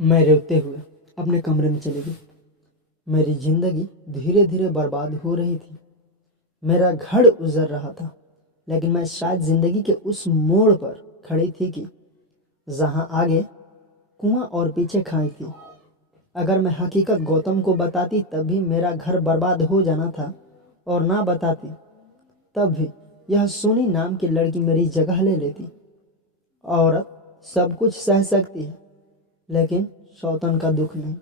मैं रोते हुए अपने कमरे में चली गई। मेरी जिंदगी धीरे धीरे बर्बाद हो रही थी। मेरा घर उजड़ रहा था, लेकिन मैं शायद जिंदगी के उस मोड़ पर खड़ी थी कि जहां आगे कुआं और पीछे खाई थी। अगर मैं हकीकत गौतम को बताती तब भी मेरा घर बर्बाद हो जाना था, और ना बताती तब भी यह सोनी नाम की लड़की मेरी जगह ले लेती। औरत सब कुछ सह सकती है, लेकिन सौतन का दुख नहीं।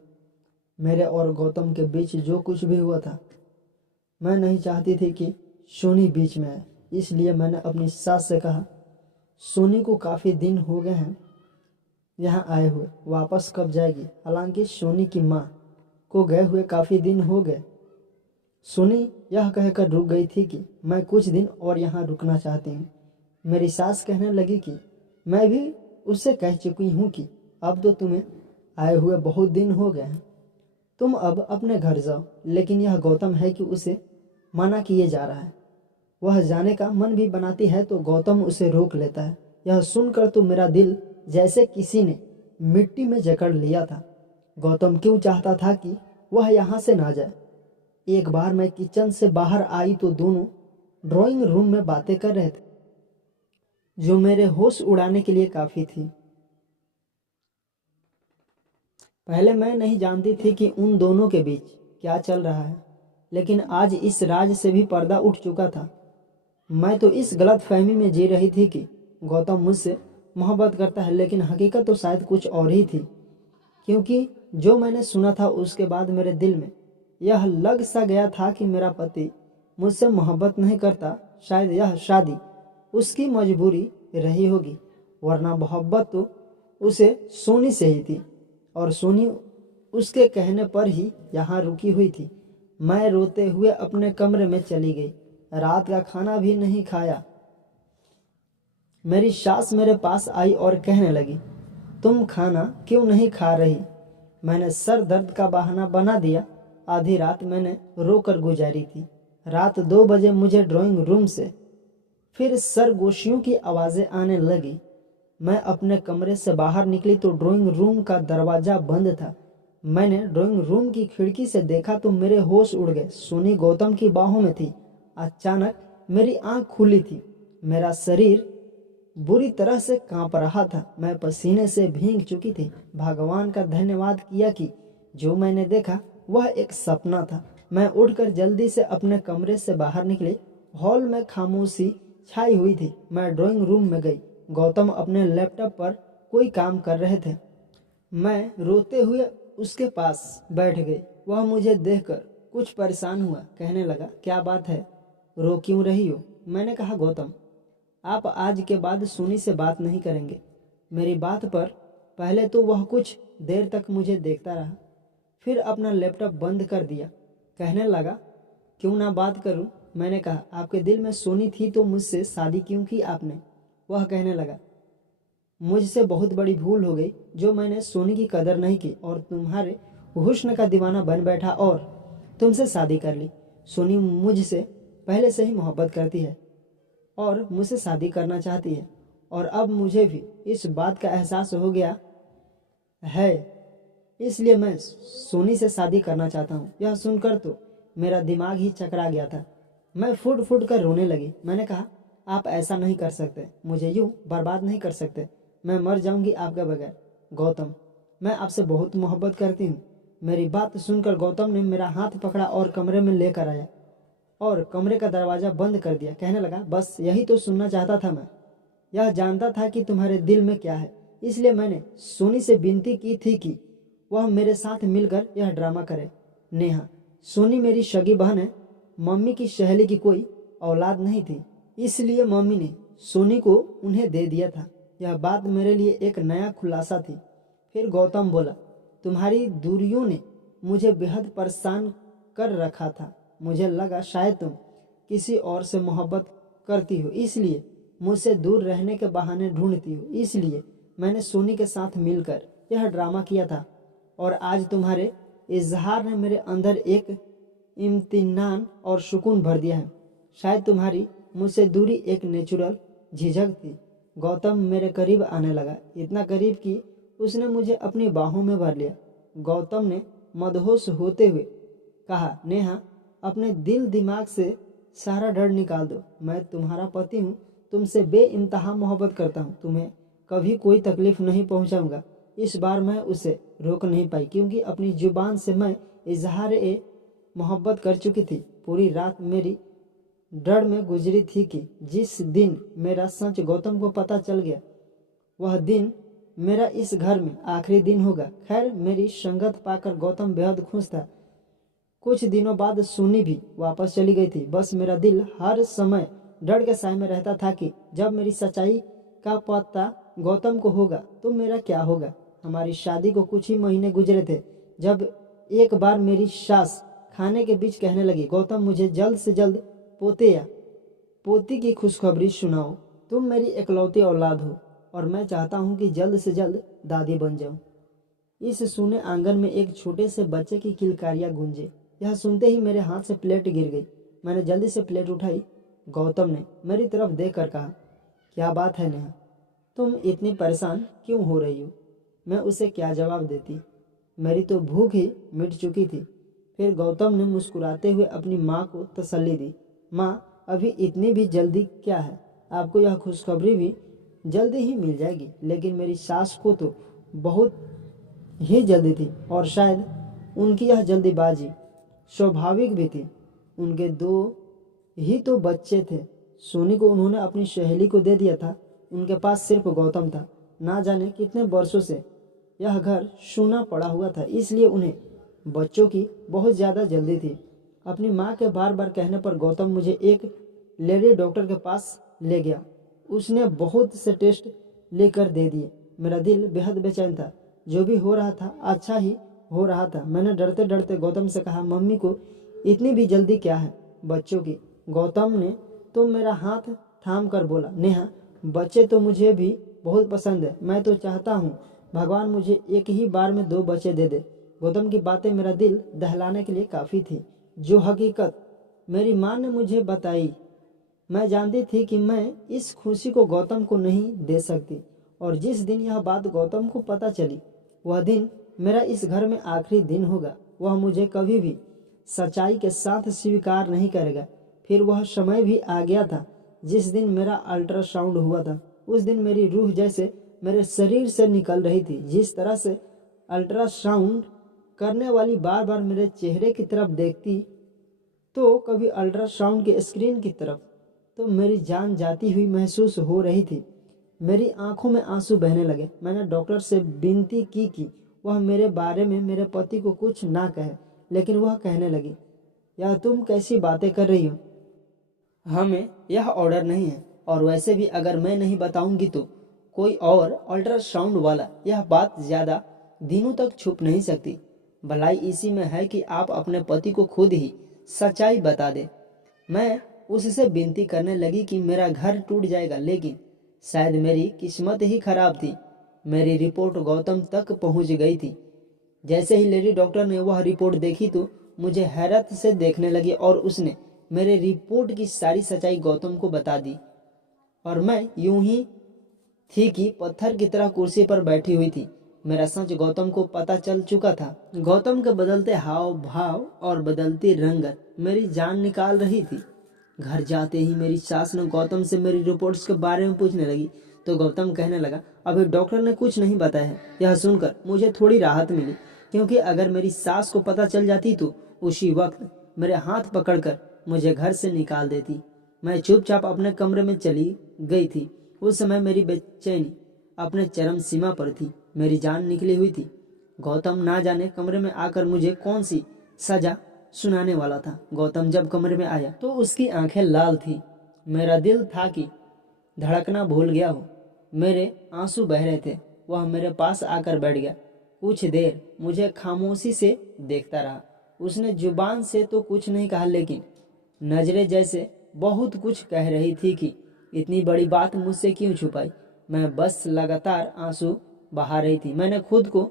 मेरे और गौतम के बीच जो कुछ भी हुआ था, मैं नहीं चाहती थी कि सोनी बीच में आए। इसलिए मैंने अपनी सास से कहा, सोनी को काफ़ी दिन हो गए हैं यहाँ आए हुए, वापस कब जाएगी। हालांकि सोनी की माँ को गए हुए काफ़ी दिन हो गए। सोनी यह कहकर रुक गई थी कि मैं कुछ दिन और यहाँ रुकना चाहती हूँ। मेरी सास कहने लगी कि मैं भी उससे कह चुकी हूँ कि अब तो तुम्हें आए हुए बहुत दिन हो गए हैं, तुम अब अपने घर जाओ। लेकिन यह गौतम है कि उसे मना किए जा रहा है। वह जाने का मन भी बनाती है तो गौतम उसे रोक लेता है। यह सुनकर तो मेरा दिल जैसे किसी ने मिट्टी में जकड़ लिया था। गौतम क्यों चाहता था कि वह यहाँ से ना जाए। एक बार मैं किचन से बाहर आई तो दोनों ड्राइंग रूम में बातें कर रहे थे, जो मेरे होश उड़ाने के लिए काफ़ी थी। पहले मैं नहीं जानती थी कि उन दोनों के बीच क्या चल रहा है, लेकिन आज इस राज से भी पर्दा उठ चुका था। मैं तो इस गलत फहमी में जी रही थी कि गौतम मुझसे मोहब्बत करता है, लेकिन हकीकत तो शायद कुछ और ही थी। क्योंकि जो मैंने सुना था उसके बाद मेरे दिल में यह लग सा गया था कि मेरा पति मुझसे मोहब्बत नहीं करता। शायद यह शादी उसकी मजबूरी रही होगी, वरना मोहब्बत तो उसे सोनी से ही थी, और सोनी उसके कहने पर ही यहाँ रुकी हुई थी। मैं रोते हुए अपने कमरे में चली गई। रात का खाना भी नहीं खाया। मेरी सास मेरे पास आई और कहने लगी, तुम खाना क्यों नहीं खा रही। मैंने सर दर्द का बहाना बना दिया। आधी रात मैंने रोकर गुजारी थी। रात 2 बजे मुझे ड्राइंग रूम से फिर सरगोशियों की आवाज़ें आने लगी। मैं अपने कमरे से बाहर निकली तो ड्राइंग रूम का दरवाज़ा बंद था। मैंने ड्राइंग रूम की खिड़की से देखा तो मेरे होश उड़ गए। सोनी गौतम की बाहों में थी। अचानक मेरी आंख खुली थी। मेरा शरीर बुरी तरह से कांप रहा था। मैं पसीने से भीग चुकी थी। भगवान का धन्यवाद किया कि जो मैंने देखा वह एक सपना था। मैं उठकर जल्दी से अपने कमरे से बाहर निकली। हॉल में खामोशी छाई हुई थी। मैं ड्राइंग रूम में गई। गौतम अपने लैपटॉप पर कोई काम कर रहे थे। मैं रोते हुए उसके पास बैठ गई। वह मुझे देखकर कुछ परेशान हुआ। कहने लगा, क्या बात है, रो क्यों रही हो। मैंने कहा, गौतम, आप आज के बाद सोनी से बात नहीं करेंगे। मेरी बात पर पहले तो वह कुछ देर तक मुझे देखता रहा, फिर अपना लैपटॉप बंद कर दिया। कहने लगा, क्यों ना बात करूं। मैंने कहा, आपके दिल में सोनी थी तो मुझसे शादी क्यों की आपने। वह कहने लगा, मुझसे बहुत बड़ी भूल हो गई जो मैंने सोनी की कदर नहीं की और तुम्हारे हुस्न का दीवाना बन बैठा और तुमसे शादी कर ली। सोनी मुझसे पहले से ही मोहब्बत करती है और मुझसे शादी करना चाहती है, और अब मुझे भी इस बात का एहसास हो गया है, इसलिए मैं सोनी से शादी करना चाहता हूँ। यह सुनकर तो मेरा दिमाग ही चकरा गया था। मैं फुट फुट कर रोने लगी। मैंने कहा, आप ऐसा नहीं कर सकते, मुझे यूँ बर्बाद नहीं कर सकते। मैं मर जाऊंगी आपके बगैर। गौतम, मैं आपसे बहुत मोहब्बत करती हूँ। मेरी बात सुनकर गौतम ने मेरा हाथ पकड़ा और कमरे में लेकर आया और कमरे का दरवाज़ा बंद कर दिया। कहने लगा, बस यही तो सुनना चाहता था मैं। यह जानता था कि तुम्हारे दिल में क्या है, इसलिए मैंने सोनी से विनती की थी कि वह मेरे साथ मिलकर यह ड्रामा करे। नेहा, सोनी मेरी सगी बहन है। मम्मी की सहेली की कोई औलाद नहीं थी, इसलिए मम्मी ने सोनी को उन्हें दे दिया था। यह बात मेरे लिए एक नया खुलासा थी। फिर गौतम बोला, तुम्हारी दूरियों ने मुझे बेहद परेशान कर रखा था। मुझे लगा शायद तुम किसी और से मोहब्बत करती हो, इसलिए मुझसे दूर रहने के बहाने ढूंढती हो। इसलिए मैंने सोनी के साथ मिलकर यह ड्रामा किया था, और आज तुम्हारे इजहार ने मेरे अंदर एक इम्तिनान और सुकून भर दिया है। शायद तुम्हारी मुझसे दूरी एक नेचुरल झिझक थी। गौतम मेरे करीब आने लगा, इतना करीब कि उसने मुझे अपनी बाहों में भर लिया। गौतम ने मदहोश होते हुए कहा, नेहा, अपने दिल दिमाग से सारा डर निकाल दो। मैं तुम्हारा पति हूँ, तुमसे बेइंतहा मोहब्बत करता हूँ, तुम्हें कभी कोई तकलीफ नहीं पहुँचाऊँगा। इस बार मैं उसे रोक नहीं पाई, क्योंकि अपनी जुबान से मैं इजहार ए मोहब्बत कर चुकी थी। पूरी रात मेरी डर में गुजरी थी कि जिस दिन मेरा सच गौतम को पता चल गया, वह दिन मेरा इस घर में आखिरी दिन होगा। खैर, मेरी संगत पाकर गौतम बेहद खुश था। कुछ दिनों बाद सुनी भी वापस चली गई थी। बस मेरा दिल हर समय डर के साए में रहता था कि जब मेरी सच्चाई का पता गौतम को होगा तो मेरा क्या होगा। हमारी शादी को कुछ ही महीने गुजरे थे जब एक बार मेरी सास खाने के बीच कहने लगी, गौतम, मुझे जल्द से जल्द पोते या पोती की खुशखबरी सुनाओ। तुम मेरी इकलौती औलाद हो और मैं चाहता हूँ कि जल्द से जल्द दादी बन जाऊँ। इस सूने आंगन में एक छोटे से बच्चे की किलकारियाँ गूंजे। यह सुनते ही मेरे हाथ से प्लेट गिर गई। मैंने जल्दी से प्लेट उठाई। गौतम ने मेरी तरफ देख कर कहा, क्या बात है नेहा, तुम इतनी परेशान क्यों हो रही हो। मैं उसे क्या जवाब देती, मेरी तो भूख ही मिट चुकी थी। फिर गौतम ने मुस्कुराते हुए अपनी माँ को तसल्ली दी, माँ, अभी इतनी भी जल्दी क्या है, आपको यह खुशखबरी भी जल्दी ही मिल जाएगी। लेकिन मेरी सास को तो बहुत ही जल्दी थी और शायद उनकी यह जल्दीबाजी स्वाभाविक भी थी। उनके 2 ही तो बच्चे थे। सोनी को उन्होंने अपनी सहेली को दे दिया था। उनके पास सिर्फ गौतम था। ना जाने कितने वर्षों से यह घर सूना पड़ा हुआ था, इसलिए उन्हें बच्चों की बहुत ज़्यादा जल्दी थी। अपनी माँ के बार बार कहने पर गौतम मुझे एक लेडी डॉक्टर के पास ले गया। उसने बहुत से टेस्ट लेकर दे दिए। मेरा दिल बेहद बेचैन था। जो भी हो रहा था अच्छा ही हो रहा था। मैंने डरते डरते गौतम से कहा, मम्मी को इतनी भी जल्दी क्या है बच्चों की। गौतम ने तो मेरा हाथ थाम कर बोला, नेहा, बच्चे तो मुझे भी बहुत पसंद है। मैं तो चाहता हूँ भगवान मुझे एक ही बार में 2 बच्चे दे दे। गौतम की बातें मेरा दिल दहलाने के लिए काफ़ी थी। जो हकीकत मेरी माँ ने मुझे बताई, मैं जानती थी कि मैं इस खुशी को गौतम को नहीं दे सकती। और जिस दिन यह बात गौतम को पता चली, वह दिन मेरा इस घर में आखिरी दिन होगा। वह मुझे कभी भी सच्चाई के साथ स्वीकार नहीं करेगा। फिर वह समय भी आ गया था जिस दिन मेरा अल्ट्रासाउंड हुआ था। उस दिन मेरी रूह जैसे मेरे शरीर से निकल रही थी। जिस तरह से अल्ट्रासाउंड करने वाली बार बार मेरे चेहरे की तरफ देखती, तो कभी अल्ट्रासाउंड के स्क्रीन की तरफ, तो मेरी जान जाती हुई महसूस हो रही थी। मेरी आंखों में आंसू बहने लगे। मैंने डॉक्टर से विनती की कि वह मेरे बारे में मेरे पति को कुछ ना कहे, लेकिन वह कहने लगी, यह तुम कैसी बातें कर रही हो, हमें यह ऑर्डर नहीं है। और वैसे भी अगर मैं नहीं बताऊंगी तो कोई और अल्ट्रासाउंड वाला यह बात ज़्यादा दिनों तक छुप नहीं सकती। भलाई इसी में है कि आप अपने पति को खुद ही सच्चाई बता दें। मैं उससे विनती करने लगी कि मेरा घर टूट जाएगा, लेकिन शायद मेरी किस्मत ही खराब थी। मेरी रिपोर्ट गौतम तक पहुंच गई थी। जैसे ही लेडी डॉक्टर ने वह रिपोर्ट देखी तो मुझे हैरत से देखने लगी और उसने मेरे रिपोर्ट की सारी सच्चाई गौतम को बता दी। और मैं यूं ही थी कि पत्थर की तरह कुर्सी पर बैठी हुई थी। मेरा सच गौतम को पता चल चुका था। गौतम के बदलते हाव भाव और बदलती रंगत मेरी जान निकाल रही थी। घर जाते ही मेरी सास ने गौतम से मेरी रिपोर्ट्स के बारे में पूछने लगी तो गौतम कहने लगा, अभी डॉक्टर ने कुछ नहीं बताया है। यह सुनकर मुझे थोड़ी राहत मिली, क्योंकि अगर मेरी सास को पता चल जाती तो उसी वक्त मेरे हाथ पकड़कर मुझे घर से निकाल देती। मैं चुपचाप अपने कमरे में चली गई थी। उस समय मेरी बेचैनी अपने चरम सीमा पर थी। मेरी जान निकली हुई थी। गौतम ना जाने कमरे में आकर मुझे कौन सी सजा सुनाने वाला था। गौतम जब कमरे में आया तो उसकी आंखें लाल थी। मेरा दिल था कि धड़कना भूल गया हो। मेरे आंसू बह रहे थे। वह मेरे पास आकर बैठ गया। कुछ देर मुझे खामोशी से देखता रहा। उसने जुबान से तो कुछ नहीं कहा, लेकिन नजरें जैसे बहुत कुछ कह रही थी कि इतनी बड़ी बात मुझसे क्यों छुपाई। मैं बस लगातार आंसू बहा रही थी। मैंने खुद को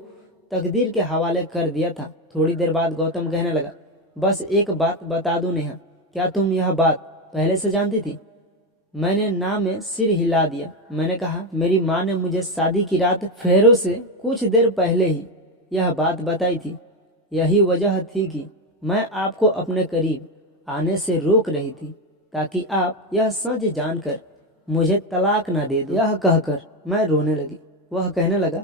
तकदीर के हवाले कर दिया था। थोड़ी देर बाद गौतम कहने लगा, बस एक बात बता दूं नेहा, क्या तुम यह बात पहले से जानती थी? मैंने ना में सिर हिला दिया। मैंने कहा, मेरी माँ ने मुझे शादी की रात फेरों से कुछ देर पहले ही यह बात बताई थी। यही वजह थी कि मैं आपको अपने करीब आने से रोक रही थी, ताकि आप यह सच जानकर मुझे तलाक ना दे दो। यह कहकर मैं रोने लगी। वह कहने लगा,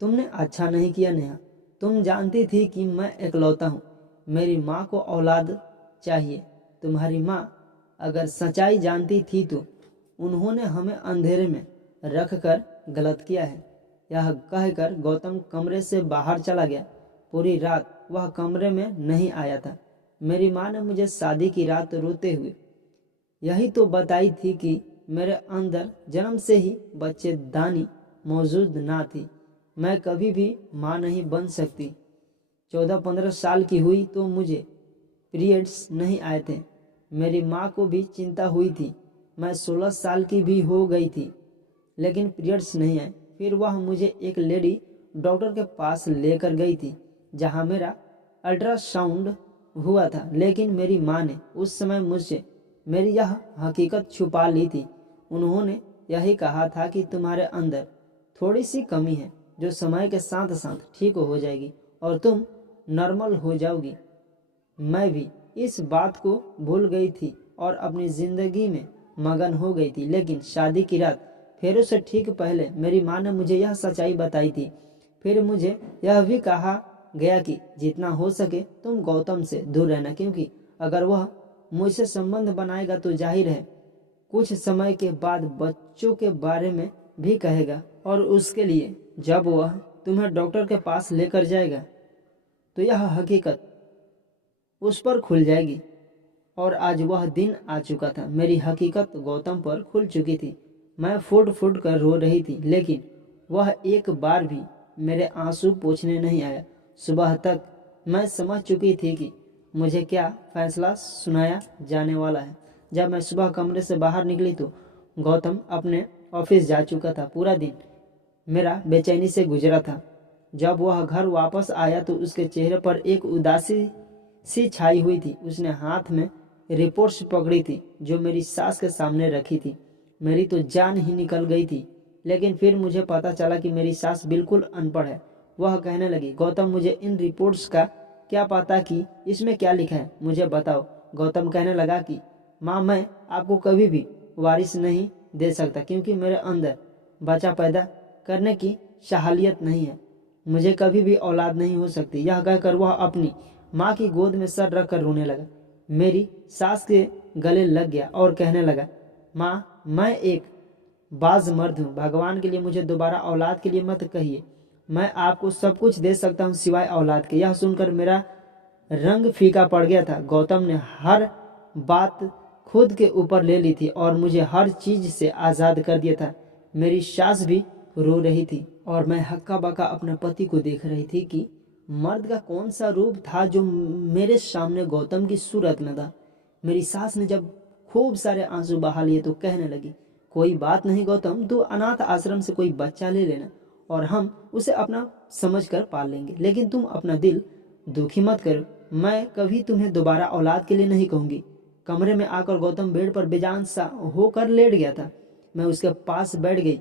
तुमने अच्छा नहीं किया नेहा। तुम जानती थी कि मैं इकलौता हूँ। मेरी माँ को औलाद चाहिए। तुम्हारी माँ अगर सच्चाई जानती थी तो उन्होंने हमें अंधेरे में रख कर गलत किया है। यह कहकर गौतम कमरे से बाहर चला गया। पूरी रात वह कमरे में नहीं आया था। मेरी माँ ने मुझे शादी की रात रोते हुए यही तो बताई थी कि मेरे अंदर जन्म से ही बच्चेदानी मौजूद ना थी। मैं कभी भी माँ नहीं बन सकती। 14-15 साल की हुई तो मुझे पीरियड्स नहीं आए थे। मेरी माँ को भी चिंता हुई थी। मैं 16 साल की भी हो गई थी, लेकिन पीरियड्स नहीं आए। फिर वह मुझे एक लेडी डॉक्टर के पास लेकर गई थी, जहाँ मेरा अल्ट्रासाउंड हुआ था। लेकिन मेरी माँ ने उस समय मुझसे मेरी यह हकीकत छुपा ली थी। उन्होंने यही कहा था कि तुम्हारे अंदर थोड़ी सी कमी है, जो समय के साथ साथ ठीक हो जाएगी और तुम नॉर्मल हो जाओगी। मैं भी इस बात को भूल गई थी और अपनी ज़िंदगी में मगन हो गई थी। लेकिन शादी की रात फेरों से ठीक पहले मेरी माँ ने मुझे यह सच्चाई बताई थी। फिर मुझे यह भी कहा गया कि जितना हो सके तुम गौतम से दूर रहना, क्योंकि अगर वह मुझसे संबंध बनाएगा तो जाहिर है कुछ समय के बाद बच्चों के बारे में भी कहेगा, और उसके लिए जब वह तुम्हें डॉक्टर के पास लेकर जाएगा तो यह हकीकत उस पर खुल जाएगी। और आज वह दिन आ चुका था। मेरी हकीकत गौतम पर खुल चुकी थी। मैं फूट फूट कर रो रही थी, लेकिन वह एक बार भी मेरे आंसू पोंछने नहीं आया। सुबह तक मैं समझ चुकी थी कि मुझे क्या फैसला सुनाया जाने वाला है। जब मैं सुबह कमरे से बाहर निकली तो गौतम अपने ऑफिस जा चुका था। पूरा दिन मेरा बेचैनी से गुजरा था। जब वह घर वापस आया तो उसके चेहरे पर एक उदासी सी छाई हुई थी। उसने हाथ में रिपोर्ट्स पकड़ी थी जो मेरी सास के सामने रखी थी। मेरी तो जान ही निकल गई थी, लेकिन फिर मुझे पता चला कि मेरी सास बिल्कुल अनपढ़ है। वह कहने लगी, गौतम, मुझे इन रिपोर्ट्स का क्या पता कि इसमें क्या लिखा है, मुझे बताओ। गौतम कहने लगा कि माँ, मैं आपको कभी भी वारिस नहीं दे सकता, क्योंकि मेरे अंदर बच्चा पैदा करने की सहालियत नहीं है। मुझे कभी भी औलाद नहीं हो सकती। यह कहकर वह अपनी माँ की गोद में सर रख कर रोने लगा। मेरी सास के गले लग गया और कहने लगा, माँ, मैं एक बाज मर्द हूँ। भगवान के लिए मुझे दोबारा औलाद के लिए मत कहिए। मैं आपको सब कुछ दे सकता हूँ सिवाय औलाद के। यह सुनकर मेरा रंग फीका पड़ गया था। गौतम ने हर बात खुद के ऊपर ले ली थी और मुझे हर चीज से आज़ाद कर दिया था। मेरी सास भी रो रही थी और मैं हक्का बक्का अपने पति को देख रही थी कि मर्द का कौन सा रूप था जो मेरे सामने गौतम की सूरत में था। मेरी सास ने जब खूब सारे आंसू बहा लिए तो कहने लगी, कोई बात नहीं गौतम, तू अनाथ आश्रम से कोई बच्चा ले लेना और हम उसे अपना समझ कर पाल लेंगे। लेकिन तुम अपना दिल दुखी मत करो। मैं कभी तुम्हें दोबारा औलाद के लिए नहीं कहूँगी। कमरे में आकर गौतम बेड पर बेजान सा होकर लेट गया था। मैं उसके पास बैठ गई,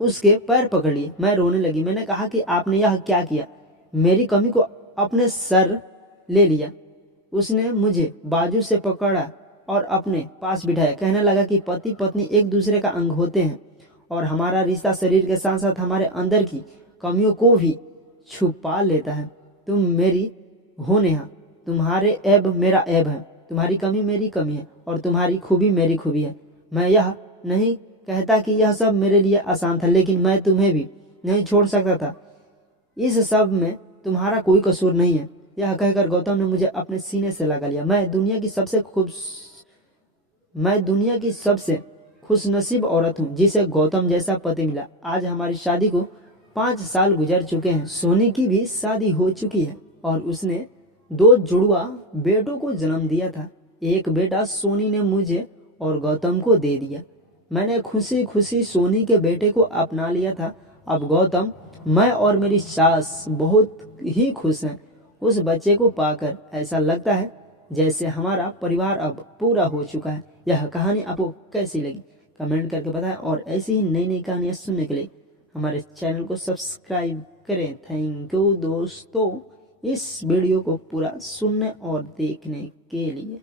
उसके पैर पकड़ लिए। मैं रोने लगी। मैंने कहा कि आपने यह क्या किया? मेरी कमी को अपने सर ले लिया। उसने मुझे बाजू से पकड़ा और अपने पास बिठाया। कहने लगा कि पति पत्नी एक दूसरे का अंग होते हैं और हमारा रिश्ता शरीर के साथ साथ हमारे अंदर की कमियों को भी छुपा लेता है। तुम मेरी हो नेहा, तुम्हारे ऐब मेरा ऐब है, तुम्हारी कमी मेरी कमी है और तुम्हारी खूबी मेरी खूबी है। मैं यह नहीं कहता कि यह सब मेरे लिए आसान था, लेकिन मैं तुम्हें भी नहीं छोड़ सकता था। इस सब में तुम्हारा कोई कसूर नहीं है। यह कहकर गौतम ने मुझे अपने सीने से लगा लिया। मैं दुनिया की सबसे खुशनसीब औरत हूँ जिसे गौतम जैसा पति मिला। आज हमारी शादी को 5 साल गुजर चुके हैं। सोनी की भी शादी हो चुकी है और उसने 2 जुड़वा बेटों को जन्म दिया था। एक बेटा सोनी ने मुझे और गौतम को दे दिया। मैंने खुशी खुशी सोनी के बेटे को अपना लिया था। अब गौतम, मैं और मेरी सास बहुत ही खुश हैं। उस बच्चे को पाकर ऐसा लगता है जैसे हमारा परिवार अब पूरा हो चुका है। यह कहानी आपको कैसी लगी कमेंट करके बताएं, और ऐसी ही नई नई कहानियाँ सुनने के लिए हमारे चैनल को सब्सक्राइब करें। थैंक यू दोस्तों इस वीडियो को पूरा सुनने और देखने के लिए।